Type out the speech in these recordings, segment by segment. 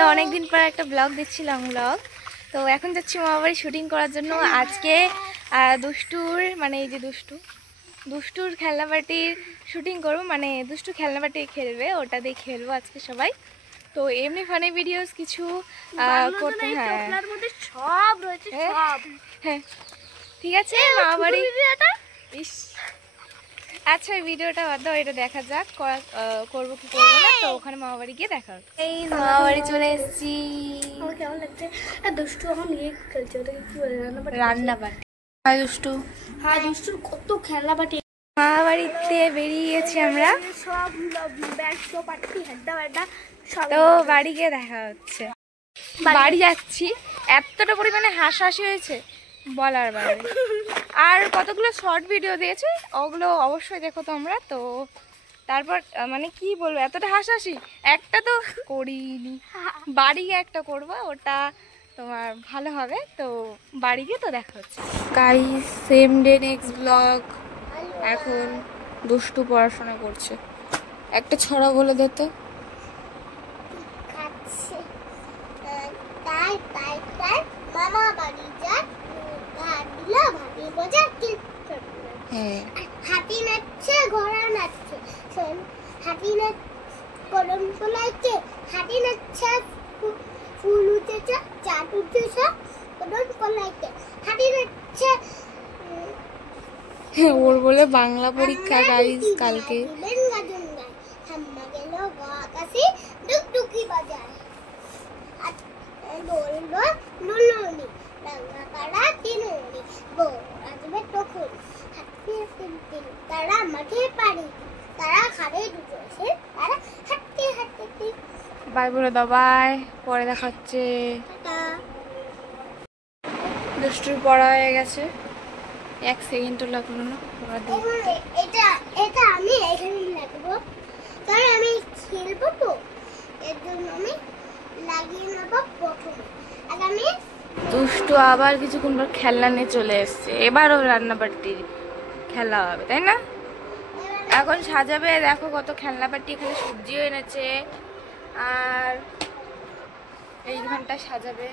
তো অনেকদিন পর একটা ব্লগ দিচ্ছিলাম ব্লগ। তো এখন যাচ্ছি মামাবাড়ি শুটিং করার জন্য। আজকে দুষ্টুর মানে এই যে দুষ্টুর খেলনাবাটির শুটিং করবো, মানে দুষ্টু খেলনাবাটি খেলবে, ওটা দিয়ে খেলবো আজকে সবাই। তো এমনি ফানি ভিডিওস কিছু করতে, সব রয়েছে সব। হ্যাঁ ঠিক আছে মামাবাড়ি। আচ্ছা এই ভিডিওটা বাদ দাও, এটা দেখা যাক করবো কি করবো না। তো ওখানে মামাবাড়ি গিয়ে দেখা হবে। এই মামাবাড়ি চলে এসেছি। আমার কেমন লাগছে? দুষ্টু এখন ইয়ে খেলছে, ওটাকে কি বলে? রান্নাবাটি। হাই দুষ্টু। হ্যাঁ দুষ্টুর কত খেলনাবাটি। মামাবাড়িতে বেরিয়ে গেছি আমরা, সব ব্যাগ সব পাটি হেড্ডা ব্যাড্ডা সব। তো বাড়ি গিয়ে দেখা হচ্ছে। বাড়ি যাচ্ছি, এতটা পরিমাণে হাসাহাসি হয়েছে বলার বাইরে। আর কতগুলো শর্ট ভিডিও দিয়েছে, ওগুলো অবশ্যই দেখো তোমরা। তো তারপর মানে কি বলবো, এতটা হাসাহাসি একটা তো করিনি, বাড়ি গিয়ে একটা করবো, ওটা তোমার ভালো হবে। তো বাড়ি গিয়ে তো দেখা হচ্ছে। Guys same day next blog. এখন দুষ্টু পড়াশোনা করছে। একটা ছড়া বলে দিতে। মামা বাড়ি যায় ভাবি বোঝা কি হাতি নাচছে, ঘোড়া নাচছে, হাতি নাচ কলম তোলাইছে, হাতি নাচছে, ফুল উঠেছে, চাট উঠেছে, কলম তোলাইছে, হাতি নাচছে। ওর বলে বাংলা পরীক্ষা গাইস কালকে। ঠাম্মা গেল আকাশে ডুকডুকি বাজায়, বলল নুনুনি রাঙা কাড়া তিনুনি, বউ আসবে তখন হাঁটতে হাঁটতে তারা মাঠে পাড়ি, তারা খাবে দুটো সে, তারা হাঁটতে হাঁটতে। বাই বলে দাও, বাই, পরে দেখা হচ্ছে। দুষ্টুর পড়া হয়ে গেছে, 1 সেকেন্ডও লাগলো না। এটা এটা আমি এখানে লাগবো, কারণ আমি খেলবো তো, এর জন্য আমি লাগিয়ে নেবো প্রথমে। আর আমি দুষ্টু আবার কিছুক্ষণ পর খেলনা নিয়ে চলে এসছে। এবারও রান্নাবাটি খেলা হবে, তাই না? এখন সাজাবে, দেখো কত খেলনাবাটি, এখানে সবজিও এনেছে। আর এইখানটা সাজাবে,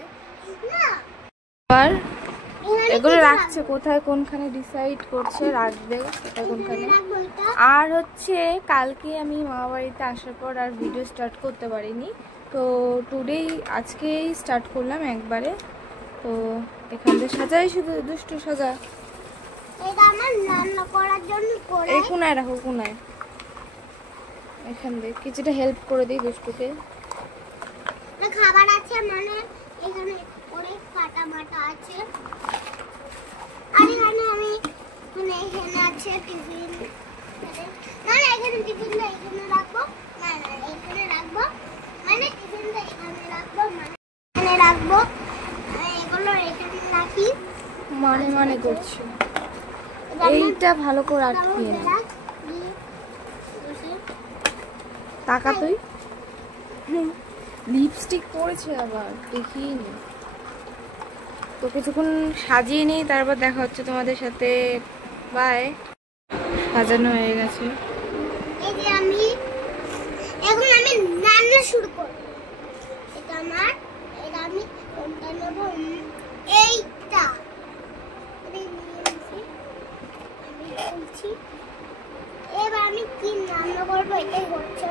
আর এগুলো রাখছে কোথায় কোনখানে ডিসাইড করছে রাখবে কোথায় কোনখানে। আর হচ্ছে কালকে আমি মামা বাড়িতে আসার পর আর ভিডিও স্টার্ট করতে পারিনি, তো টুডেই আজকেই স্টার্ট করলাম একবারে। তো এখান থেকে সাজাই, শুধু দুষ্টু সাজা। এটা আমার রান্না করার জন্য করে এই কোনায় রাখো, কোনায় এখান থেকে কিছুটা হেল্প করে দিই দুষ্টুকে। খাবার আছে, মানে এখানে অনেক কাটা মাটা আছে। আর এখানে আমি মানে এখানে আছে টিফিন, মানে এখানে টিফিনটা এখানে রাখবো, না না এখানে রাখবো, মানে টিফিনটা এখানে রাখবো, মানে এখানে রাখবো, এগুলো এখানে রাখি। মানে করছি, এইটা ভালো করে আটকিয়ে না। টাকা তুই লিপস্টিক পরেছে আবার, দেখিনি তো। কিছুক্ষণ সাজিয়ে নিই, তারপর দেখা হচ্ছে তোমাদের সাথে। বাই। সাজানো হয়ে গেছে। এই যে আমি এখন রান্না শুরু করব। এটা আমার, এটা আমি কোনটা নেব? এইটা আমি বলছি। এবার আমি কি রান্না করবো এটাই হচ্ছে।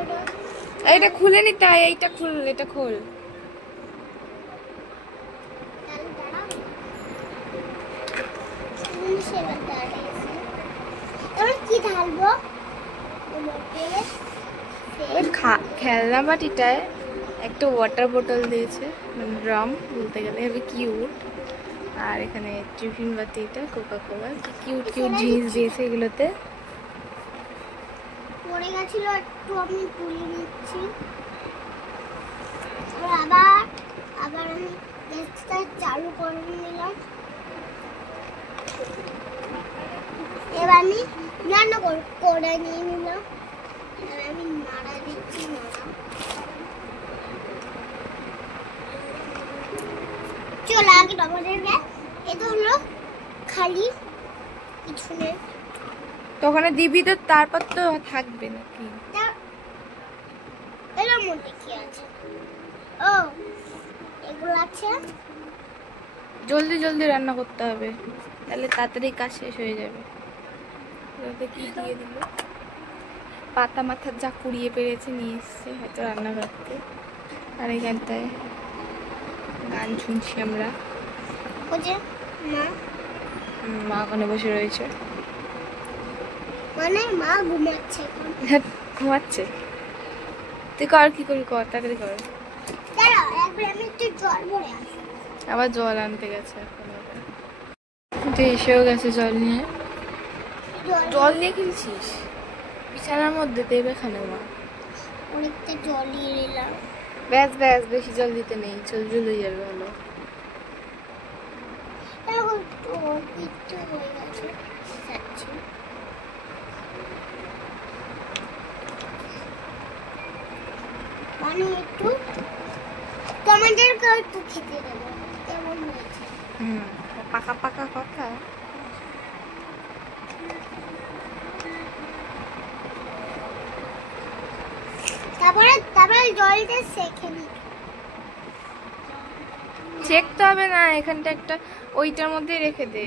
এইটা খুলে নিতে হয়, এইটা খুল, এটা খোল। কি ঢালবো? খেলনা বাটিটায় একটা ওয়াটার বোতল দিয়েছে, মানে ড্রাম বলতে গেলে, হেবি কিউট। আর এখানে টিফিন বাটিটা কোকা কোলা, কিউট কিউট জিনিস দিয়েছে এগুলোতে। পড়ে গেছিল, একটু আমি তুলে নিচ্ছি। আবার আমি গ্যাসটা চালু করে নিলাম। এবার আমি রান্না করে নিয়ে নিলাম। এবার আমি নাড়া দিচ্ছি, চলে আগে আমাদের গ্যাস। এটা হলো খালি, কিছু নেই। তখন দিবি তো, তারপর তো থাকবে নাকি? এর মধ্যে কি আছে? ও আছে। জলদি জলদি রান্না করতে হবে, তাহলে তাড়াতাড়ি কাজ শেষ হয়ে যাবে। এটাতে কি দিয়ে দিল? পাতা মাথার যা কুড়িয়ে পেরেছে নিয়ে এসছে হয়তো রান্না করতে। আর এখানটায় গান শুনছি আমরা। ওই যে মা, মা ওখানে বসে রয়েছে, মানে মা ঘুমাচ্ছে এখন। ঘুমাচ্ছে। তুই কর, কি করবি কর, তাড়াতাড়ি কর। দাঁড়াও একবার আমি একটু জল ভরে আসি। আবার জল আনতে গেছে এখন আবার। তুই এসেও গেছে জল নিয়ে। জল দিয়ে খেলছিস বিছানার মধ্যে? দেবে খানে মা। অনেকটা জল দিয়ে নিলাম। ব্যাস ব্যাস, বেশি জল দিতে নেই, চল জ্বলে যাবে হলো। এখন একটু অল্প হয়ে গেছে, যাচ্ছি। মানে একটু টমেটোর একটু খেতে দেবো, কেমন হয়েছে। পাকা পাকা কথা। তারপরে তারপরে জলটা সেঁকে নিই। চেকতে হবে না, এখানটা একটা ওইটার মধ্যেই রেখে দে।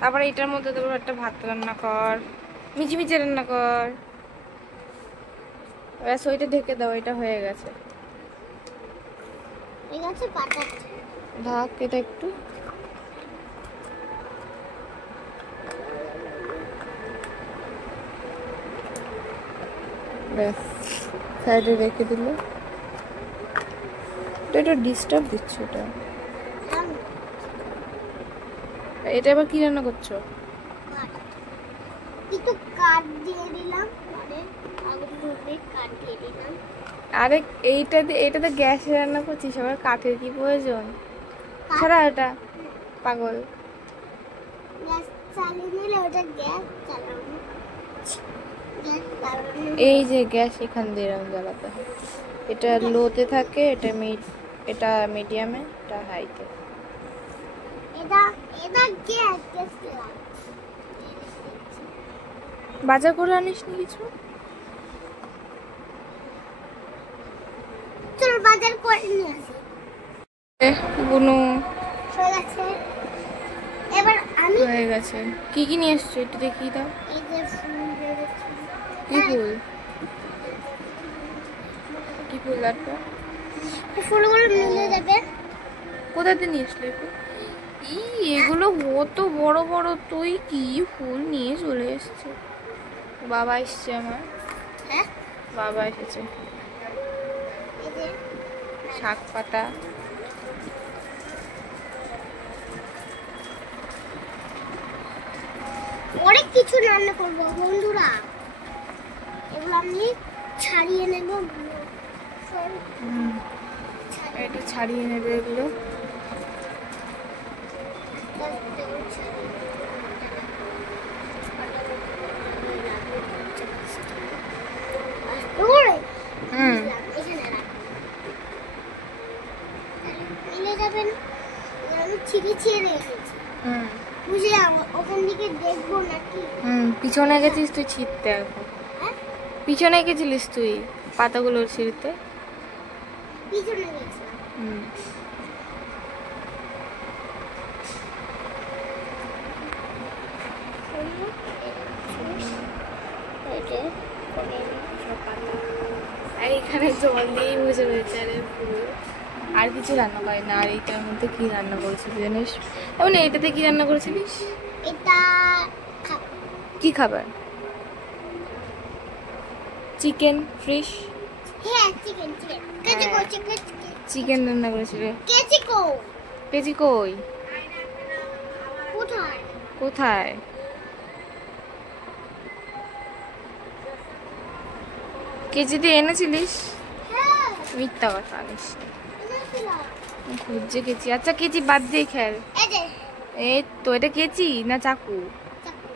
তারপরে এটার মধ্যে তারপর একটা ভাত রান্না কর, মিচি রান্না কর। ব্যাস ওইটা ঢেকে দাও, এটা হয়ে গেছে। ঠিক আছে, পাঠাচ্ছি। ঢাক এটা একটু। ব্যাস সাইডে রেখে দিল। এটা ডিস্টার্ব দিচ্ছে ওটা। এটা এবার কি রান্না করছো? একটু কাঠ দিয়ে দিলাম, মানে আগুন ধরবে, কাঠ দিয়ে দিলাম। আরে এইটাতে গ্যাসে রান্না করছিস, আবার কাঠের কি প্রয়োজন? ছাড়া এটা পাগল। গ্যাস চালিয়ে নিলে ওটা গ্যাস চালানো। এই যে গ্যাস এখান দিয়ে এরকম জ্বালাতে হয়। এটা লোতে থাকে, এটা মিডিয়ামে, এটা হাইতে। এটা এটা গ্যাস গ্যাস বাজার করে আনিস নি কিছু? চল বাজার করে নিয়ে আসি। বুনু হয়ে গেছে। এবার আমি হয়ে গেছে। কি কি নিয়ে এসছো একটু দেখি দাও। এই যে ফুল বেরোচ্ছে। কি ফুল? কি ফুল একটা? এই ফুলগুলো মিলে যাবে। কোথাতে নিয়ে আসলে এগুলো? এগুলো কত বড় বড়, তুই কি ফুল নিয়ে চলে এসছে? বাবা এসছে আমার। হ্যাঁ, বাবা এসেছে। এই যে শাক পাতা। অনেক কিছু রান্না করবো বন্ধুরা। এগুলো আমি ছাড়িয়ে নেব। এটা ছাড়িয়ে নেবে এগুলো। মিলে যাবেন। আমি ছিঁড়ে ছিঁড়ে রেখেছি, বুঝলাম। ওখান থেকে দেখবো নাকি। পিছনে গেছিস তুই ছিঁড়তে এখন? হ্যাঁ, পিছনে গেছিলিস তুই পাতাগুলো ছিঁড়তে? পিছনে গেছি। আর এখানে জল দিয়েই বুঝে রয়েছে। আরে পুরো আর কিছু রান্না হয় না। আর এইটার মধ্যে কি রান্না করেছিস জানিস? এমন এইটাতে কি রান্না করেছিলিস? এটা কি খাবার? Chicken fish? হ্যাঁ, চিকেন চিকেন কেজি কো চিকেন চিকেন রান্না করেছিলে। কেজি কো পেঁচি কই? কোথায়? কোথায়? কেজি দিয়ে এনেছিলিস? হ্যাঁ, মিথ্যা কথা আনিস। এনেছিলাম। খুঁজছে কেচি। আচ্ছা কেচি বাদ দিয়ে খেল। এই যে এই তো, এটা কেচি না চাকু? চাকু।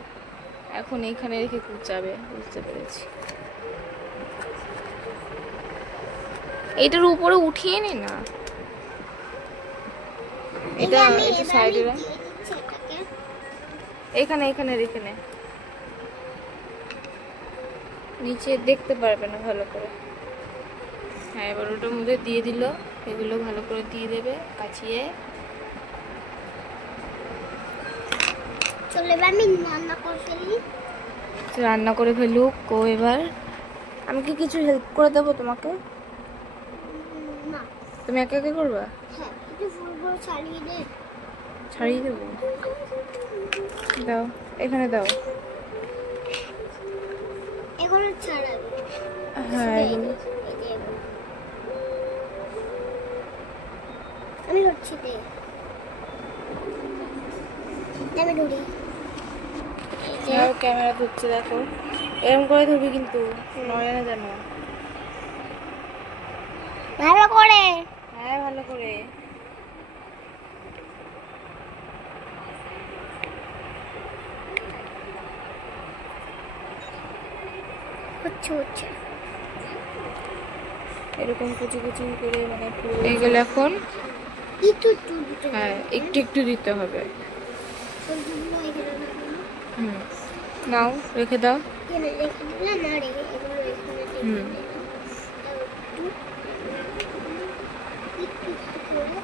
এখন এইখানে রেখে কুচাবে, বুঝতে পেরেছি। এটার উপরে উঠিয়ে নে না। এটা এটা সাইডে রাখ। এখানে এখানে রেখে নে, নিচে দেখতে পারবে না ভালো করে। হ্যাঁ, এবার ওটার মধ্যে দিয়ে দিল, এগুলো ভালো করে দিয়ে দেবে কাচিয়ে। চলে এবার আমি রান্না করে ফেলি। রান্না করে ফেলুক ও। এবার আমি কি কিছু হেল্প করে দেবো তোমাকে? না। তুমি একা একা করবা? হ্যাঁ, একটু ফুলগুলো ছাড়িয়ে দে। ছাড়িয়ে দেবো, দাও এখানে দাও। এগুলো ছাড়াবে। হ্যাঁ, এই যে এগুলো। আমি হচ্ছি দে। আমি ধরি। ক্যামেরা ধরছে, দেখো এরকম করে ধরবি কিন্তু, নয় না জানো। ভালো করে। হ্যাঁ, ভালো করে। হচ্ছে এরকম কুচি কুচি করে মানে এইগুলো এখন একটু একটু দিতে হবে। হ্যাঁ একটু একটু দিতে হবে। ফুলগুলো এখানে রাখবো। হুম, নাও রেখে দাও। এখানে রেখে দিলাম আর এগুলো এখানে রেখে হুম। দিলাম। একটু একটু করে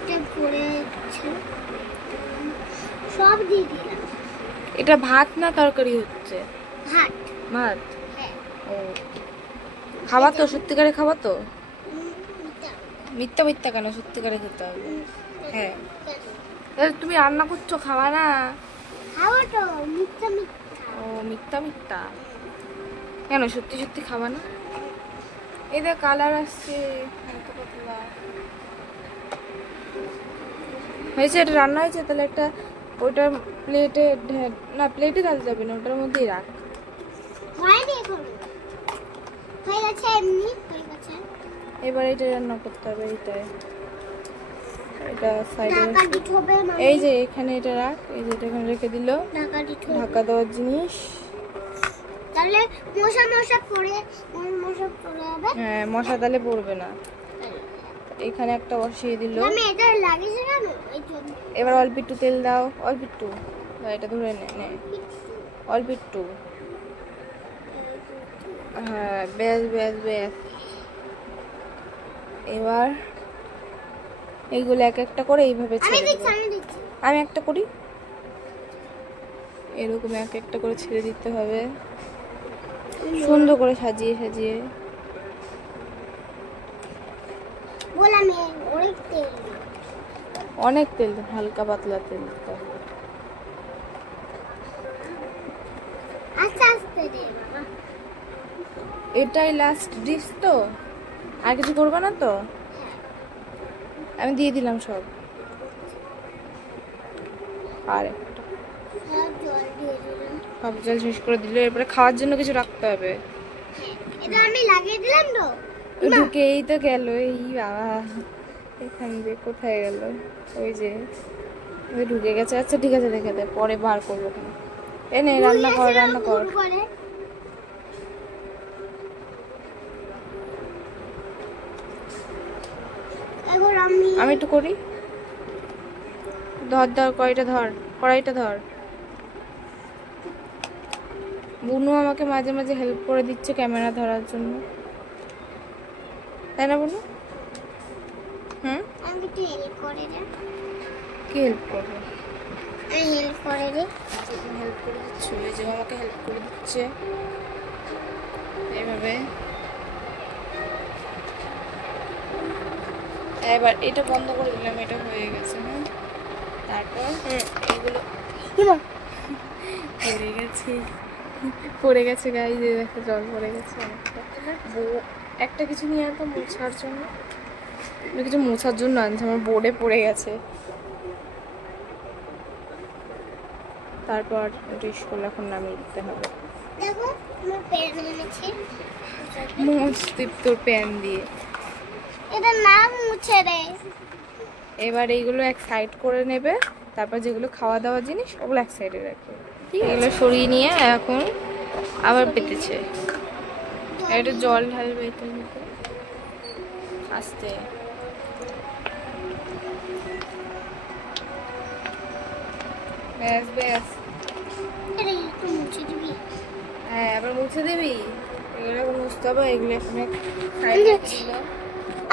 এটা পড়ে যাচ্ছে। সব দিয়ে দিলাম। এটা ভাত না তরকারি হচ্ছে? ভাত। ভাত। হ্যাঁ। ও, খাবা তো? সত্যিকারে খাবা তো? এটা। মিথ্যা মিথ্যা কেন? সত্যিকারে খেতে হবে। হ্যাঁ, কেন? তাহলে তুমি রান্না করছো, খাবা না? খাবো তো, মিথ্যা মিথ্যা। ও, মিথ্যা মিথ্যা কেন? সত্যি সত্যি খাবা না? এই দেখ কালার আসছে, হালকা পাতলা হয়েছে। এটা রান্না হয়েছে, তাহলে একটা ওটা প্লেটে, না প্লেটে ঢালতে যাবে না, ওটার মধ্যেই রাখ। হয়নি এখন। হয়ে গেছে, এমনি হয়ে গেছে। এবার এটা রান্না করতে হবে, এইটাই। এটা সাইডে ঢাকা দিতে হবে না? এই যে এখানে এটা রাখ, এই যে এটা এখানে রেখে দিল। ঢাকা দিতে হবে। ঢাকা দেওয়ার জিনিস। তাহলে মশা পড়ে যাবে। হ্যাঁ, মশা তাহলে পড়বে না। এখানে একটা বসিয়ে দিল। আমি এটা লাগিয়েছি কেন? এই জন্য। এবার অল্প একটু তেল দাও, অল্প একটু দাও, এটা ধরে নে অল্প একটু। হ্যাঁ, বেশ বেশ বেশ। এবার এইগুলো এক একটা করে এইভাবে আমি ছেড়ে দেখছি, দেবো। আমি দেখছি। আমি একটা করি, এরকম এক একটা করে ছেড়ে দিতে হবে, সুন্দর করে সাজিয়ে সাজিয়ে। বললাম অনেক তেল। অনেক তেল দাও, হালকা পাতলা তেল দিতে হবে। আস্তে আস্তে দে বাবা। এটাই লাস্ট ডিশ তো? আর কিছু করবে না তো? আমি দিয়ে দিলাম সব। আর একটা সব জল দিয়ে দিলাম। সব জল শেষ করে দিলে এরপরে খাওয়ার জন্য কিছু রাখতে হবে। এটা আমি লাগিয়ে দিলাম তো। ঢুকেই তো গেল, এই বাবা এখান দিয়ে কোথায় গেল? ওই যে ওই ঢুকে গেছে। আচ্ছা ঠিক আছে, রেখে দে, পরে বার করবো। এনে রান্না কর, রান্না কর। এখন আমি একটু করি। ধর ধর, কড়াইটা ধর, কড়াইটা ধর। বুনু আমাকে মাঝে মাঝে হেল্প করে দিচ্ছে ক্যামেরা ধরার জন্য, তাই না বুনু? হুম, আমি একটু হেল্প করে দে। কি হেল্প করবো? আমি হেল্প করে দে। তুমি হেল্প করে দিচ্ছ, এই যে আমাকে হেল্প করে দিচ্ছে এইভাবে। এবার এটা বন্ধ করে দিলাম, এটা হয়ে গেছে। হ্যাঁ, তারপর এগুলো পড়ে গেছে, পড়ে গেছে গায়ে, যে দেখো জল পড়ে গেছে অনেকটা। একটা কিছু নিয়ে আসবো মোছার জন্য, কিছু মোছার জন্য আনছে, আমার বোর্ডে পড়ে গেছে। তারপর ডিশগুলো এখন নামিয়ে দিতে হবে। দেখো আমার প্যান এনেছি। মুছতে তোর প্যান দিয়ে। এটা নাম মুছে দে। এবার এইগুলো এক সাইড করে নেবে, তারপর যেগুলো খাওয়া দাওয়া জিনিস ওগুলো এক সাইডে রাখবে। এগুলো সরিয়ে নিয়ে এখন আবার পেতেছে। এটা জল ঢালবে এটার ভিতরে আস্তে। ব্যাস ব্যাস। এটা একটু মুছে দিবি। হ্যাঁ, আবার মুছে দিবি। এগুলো এখন মুছতে হবে, এগুলো এখানে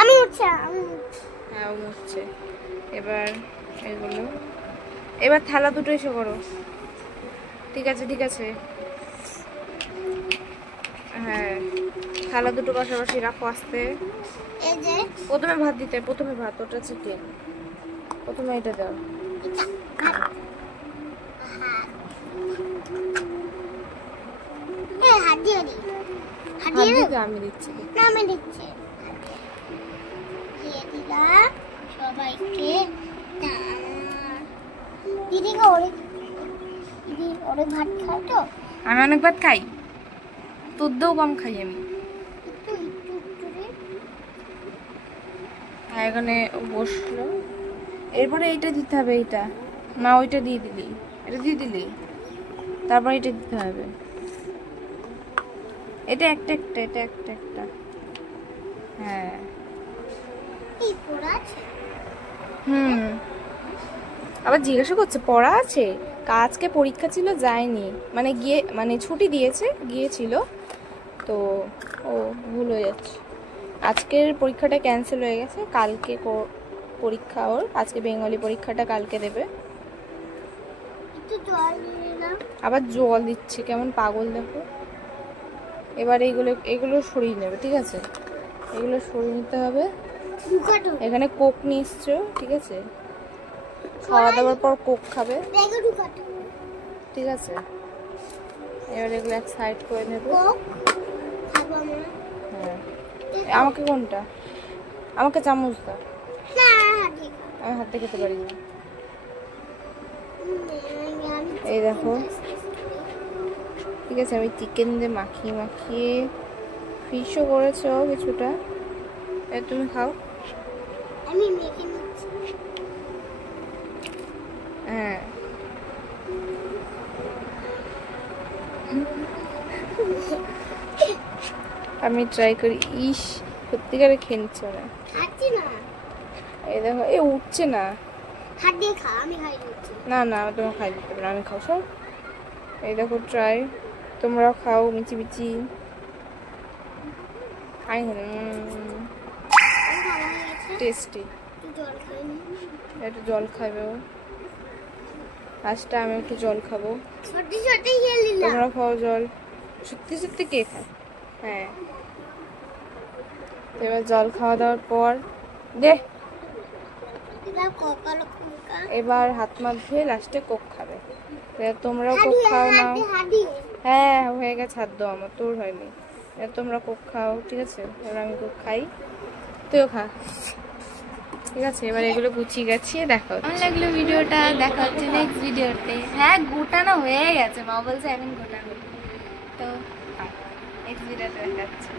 আমি উঠছি হ্যাঁ ও মুছছে। এবার এগুলো, এবার থালা দুটো এসে করো। ঠিক আছে ঠিক আছে, হ্যাঁ থালা দুটো পাশাপাশি রাখো আস্তে। এই যে প্রথমে ভাত দিতে, প্রথমে ভাত, ওটা চিকেন, প্রথমে এটা দাও। হাত দিয়ে দিই, হাত হাত দিয়ে দিতে আমি দিচ্ছি। না আমি দিচ্ছি, দিয়ে দিলাম সবাইকে। দিদিকে দিদি অনেক ভাত খায় তো, আমি অনেক ভাত খাই, তোর দেও কম খাই আমি। একটু একটু একটু রে। আর এখানে বসলো, এরপরে এইটা দিতে হবে, এইটা না ওইটা দিয়ে দিলি, এটা দিয়ে দিলি, তারপর এটা দিতে হবে। এটা একটা একটা, এটা একটা একটা, হ্যাঁ এই পোড়া আছে। হুম। আবার জিজ্ঞাসা করছে পড়া আছে, আজকে পরীক্ষা ছিল যায়নি, মানে গিয়ে মানে ছুটি দিয়েছে, গিয়েছিল তো ও ভুল হয়ে যাচ্ছে। আজকের পরীক্ষাটা ক্যান্সেল হয়ে গেছে, কালকে পরীক্ষা ওর, আজকে বেঙ্গলি পরীক্ষাটা কালকে দেবে। একটু জল দিয়ে দিলাম। আবার জল দিচ্ছে, কেমন পাগল দেখো। এবার এগুলো সরিয়ে নেবে, ঠিক আছে, এগুলো সরিয়ে নিতে হবে। ঢুকাটো এখানে কোক নিয়ে এসছো, ঠিক আছে, খাওয়া দাওয়ার পর কোক খাবে, দেখো ঢুকাটো। ঠিক আছে। এবার এগুলো এক সাইড করে নেবে। কোক খাবো আমরা। হ্যাঁ আমাকে কোনটা, আমাকে চামচ দাও, না হাত দিয়ে খাবো। আমি হাতে খেতে পারি না। আমি এই দেখো, ঠিক আছে, আমি চিকেন দিয়ে মাখিয়ে মাখিয়ে, ফিশও করেছো কিছুটা, তুমি খাও। আমি মেখে নিচ্ছি। হ্যাঁ আমি ট্রাই করি। ইস সত্যিকারে খেয়ে নিচ্ছে না, খাচ্ছি না, এই দেখো এ উঠছে না। হাত দিয়ে খা, আমি খাই নিচ্ছি। না না তোমার খাই দিতে পারবে না, আমি খাও সব। এই দেখো ট্রাই, তোমরাও খাও মিচি মিচি। খাই আমি খাওয়া হয়ে গেছে, টেস্টি। একটু জল খাই নি। একটু জল খাবে ও, লাস্টে আমি একটু জল খাবো। ছোটি ছোটি খেয়ে নিলাম। তোমরা খাও জল, সত্যি সত্যি কে খায়। হ্যাঁ এবার জল খাওয়া দাওয়ার পর দে, এবার কপাল কুলকা। এবার হাত মাত ধুয়ে লাস্টে কোক খাবে। এবার তোমরাও কোক খাও নাও। হাডি হ্যাঁ হয়ে গেছে, হাত দাও, আমার তোর হয়নি। এবার তোমরা কোক খাও, ঠিক আছে, এবার আমি কোক খাই, তুইও খা, ঠিক আছে। এবার এগুলো গুছিয়ে গাছিয়ে দেখা হচ্ছে। কেমন লাগলো ভিডিওটা, দেখা হচ্ছে নেক্সট ভিডিওতে। হ্যাঁ গোটানো হয়ে গেছে, মা বলছে এখন গোটানো, তো নেক্সট ভিডিওতে দেখা হচ্ছে।